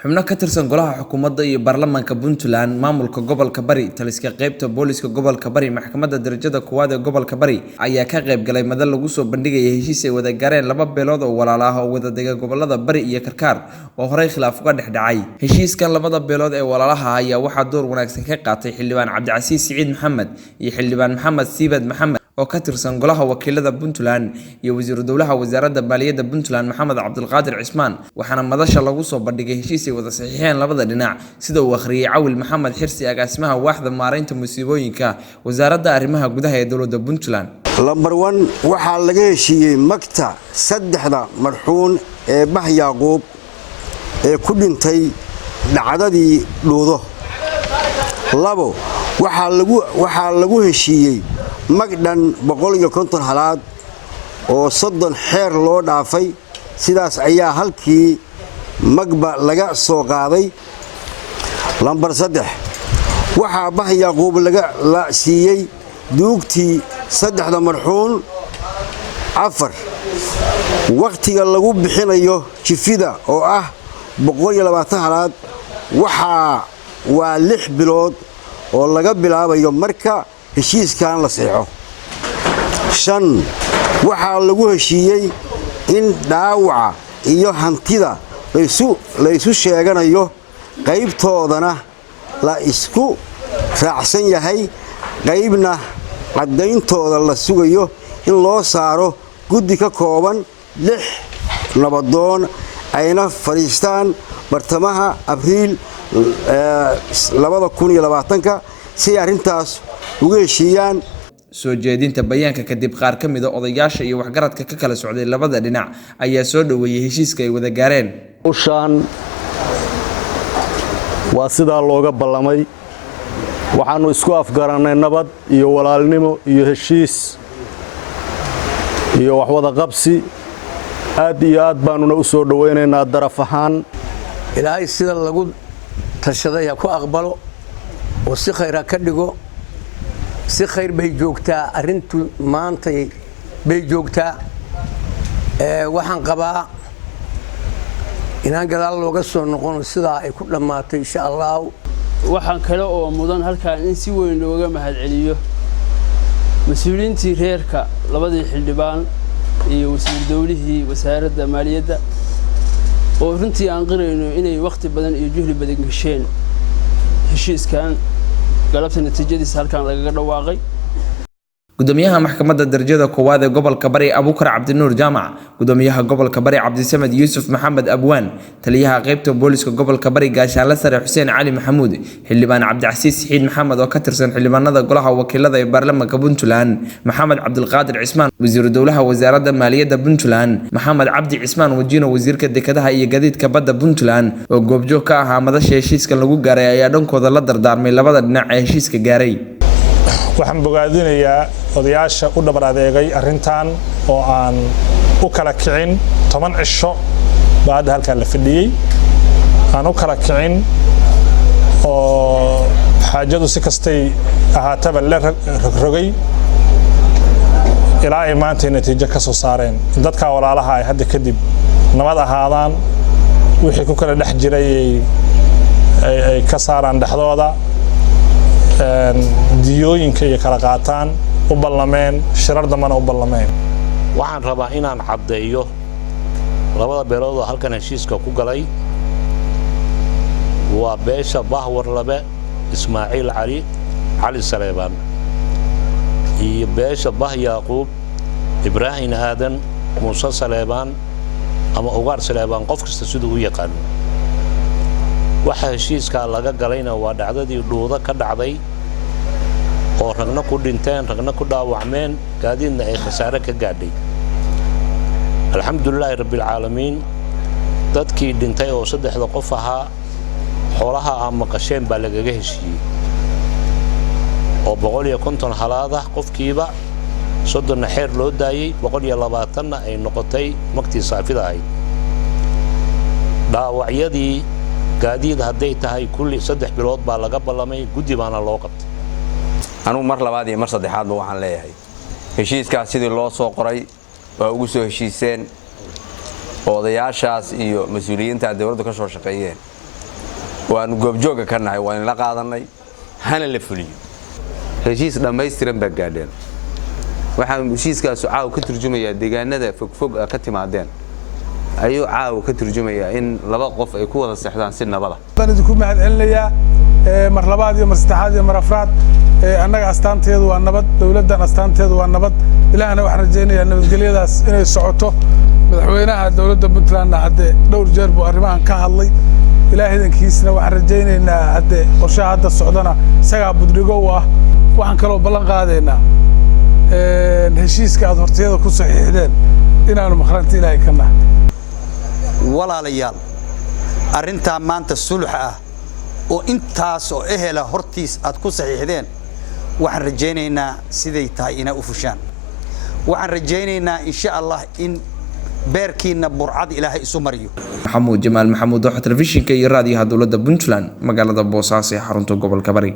xubno ka tirsan golaha xukuumadda iyo baarlamaanka Puntland maamulka gobolka Bari taliska qaybta booliska gobolka Bari maxkamadda darajada koowaad ee gobolka Bari ayaa ka qayb galay madal lagu soo bandhigay heshiis ay wada gaareen laba beelood oo walaalo ah oo wada dega gobolada Bari iyo Karkaar oo horey khilaaf uga dhexdhacay heshiiskan labada beelood ee walaalaha ayaa waxa door wanaagsan ka qaatay xildhibaan Cabdicasiis Siciid Maxamed iyo xildhibaan Maxamed Siibad Maxamed oo ka tirsan golaha wakiilada Puntland iyo wasiir dowlaha wasaaradda maaliyadda Puntland Maxamed Cabdulqaadir Cismaan waxaana madasha lagu soo bandhigay heshiis ay wada saxiixeen labada dhinac sida uu akhriyay Cawil Maxamed Xirsi agaasimaha waaxda maareynta musiibooyinka wasaaradda arrimaha gudaha ee dowladda Puntland Number 1 waxa laga heshiiyay magta saddexda marxuun ee Bah Yaaqoob ee ku dhintay dhacdadii dhoodo labo waxa lagu heshiiyay magdhan 150 halaad oo 30 xeer loo dhaafay sidaas ayaa halkii magba laga soo qaaday lambar 3 waxa Bah Yaaqoob la siiyay duugtii saddexda marxuun 4 waqtiga lagu bixinayo jifida oo ah 120 halaad waa 6 bilood oo laga bilaabayo marka heshiiskan la saxo 5 waxa lagu heshiiyay in dhaawaca iyo hantida la isu sheeganayo qaybtoodana la isku raacsan yahay qaybna cadayntooda la sugayo in loo saaro guddi ka kooban 6 nabadoon ayna fariistaan bartamaha Abriil 2020 si arintaas ugu heshiiyaan soo jeedinta bayaanka kadib qaar ka mid ah odayaasha iyo waxgaradka ka kala socday labada dhinac ayaa soo dhaweeyay heshiiska ay wada gaareen ushaan waa sida looga ballamay waxaanu isku afgaranay nabad iyo walaalnimo iyo heshiis iyo wax wada qabsi aad iyo aad baanuna u soo dhaweynaynaa daraf ahaan ilaahay sida lagu tashaday ku aqbalo oo si khayr ka dhigo si khayr bay joogtaa arintu maanta bay joogtaa waxaan qabaa inaan gadaal looga soo noqon sida ay ku dhamaatay insha Allah waxaan kale oo mudan halkaan in si weyn looga mahadceliyo mas'uuliyiintii reerka labadii xildhibaan iyo wasiir dowlihii wasaaradda maaliyadda oo runtii aan qirayno inay waqti badan iyo juhdi badan gasheen heshiiskan galabta natiijadiisa halkaan laga dhawaaqay gudoomiyaha maxkamadda darajada koowaad ee gobolka Bari Abuukar Cabdinuur Jaamac gudoomiyaha gobolka Bari Cabdisamed Yuusuf Maxamed Abwaan taliyaha qaybta booliska gobolka Bari Gaashaale Sare Xuseen Cali Maxamuud xildhibaan Cabdicasiis Siciid Maxamed oo ka tirsan xildhibaanada golaha wakiilada ee baarlamaanka Puntland Maxamed Cabdulqaadir Cismaan wasiir dowlaha wasaaradda maaliyadda Puntland Maxamed Cabdi Cismaan wajiino wasiirka dekedaha iyo gaadiidka badda Puntland oo goobjoog ka ahaa madasha heshiiska lagu gaaray ayaa dhankooda la dardaarmay labada dhinac ee heshiiska gaaray waxaan bogaadinayaa odayaasha u dhabar adeegay arintan oo aan u kala kicin 10 cisho baad halka la fadhiyay aan u kala kicin oo xaajadu si kastay ahaataba la rogay ilaa ay maanta natiijo ka soo saareen dadka walaalaha ay hadda kadib nabad ahaadaan wixii ku kala dhex jiray ay ka saaraan dhaxdooda diyooyinka iyo kala qaataan u ballameen shirar damana u ballameen waxaan rabaa inaan caddeeyo labada beelood oo halkan heshiiska ku galay waa beesha Bahwar Labe Ismaaciil Cali Saleebaan iyo beesha Bah Yaaqoob Ibraahin Aadan Muuse Saleebaan ama Ugaar Saleebaan qof kasta sidoo u yaqaan waxa heshiiska laga galayna waa dhacdadii dhooda ka dhacday oo ragna ku dhinteen ragna ku dhaawacmeen gaadiidna ay khasaare ka gaadhay alxamdulilaahi rabbil caalamiin dadkii dhintay oo saddexda qof ahaa xoolaha ama qasheen baa lagaga heshiiyay oo 150 halaada qofkiiba 30 xeer loo daayay 120 ay noqotay magtii saafida ahayd dhaawacyadii gaadiid haday tahay kulli 3 bilood baa laga ballamay guddi baana loo qabtay anu mar labaad iyo mar saddexaad waxaan leeyahay heshiiskaas sidii loo soo qoray waa ugu soo heshiiseen odayaashaas iyo mas'uuliyiinta dawladda ka soo shaqeeyeen waanu goobjooga ka nahay waan la qaadanay hana la fuliyo heshiis dhammaystiran baa gaadheen waxaan heshiiskaas caaw ka turjumayaa deegaanada fogfog ka timaadeen ayuu caaw ka turjumayaa in laba qof ay ku wada seexdaan si nabad ah baan idinku mahadcelinayaa mar labaad iyo mar saddexaad iyo mar afraad annaga astaanteedu waa nabad dawladdan astaanteedu waa nabad ilaahna waxaan rajaynayaa nabadgelyadaas inay socoto madaxweynaha dawladda Puntland hadde dhowr jeer buu arrimahan ka hadlay ilaahidankiisna waxaan rajaynaynaa hadde qorshaha hadda socdana isagaa budhigo u ah waxaan kaloo ballan qaadaynaa heshiiska aad hortayada ku saxiixdeen inaanu maqranta ilaahay ka nahay walaalayaal arrintaa maanta sulx ah oo intaas oo ehela hortiis aad ku saxiixdeen waxaan rajaynaynaa siday tahay inay u fushaan waxaan rajaynaynaa insha Allah in beerkiina burcad ilaahay isu mariyo maxamuud jamaal maxamuud oo telefishinka iyo raadiyaha dawladda Puntland magaalada Boosaaso ee xarunta gobolka Bari.